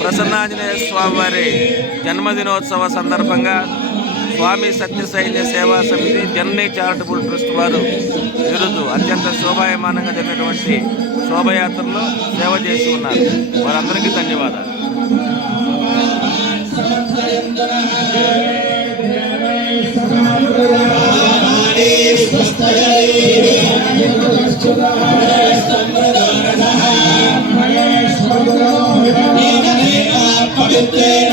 ప్రసన్నాంజనేయ స్వామి వారి జన్మదినోత్సవ సందర్భంగా స్వామి సత్యశైల్య సేవా సమితి జననీ చారిటబుల్ ట్రస్ట్ వారు ఈరోజు అత్యంత శోభాయమానంగా జరిగినటువంటి శోభయాత్రలో సేవ చేసి ఉన్నారు. వారందరికీ ధన్యవాదాలు. పవిత్రేణ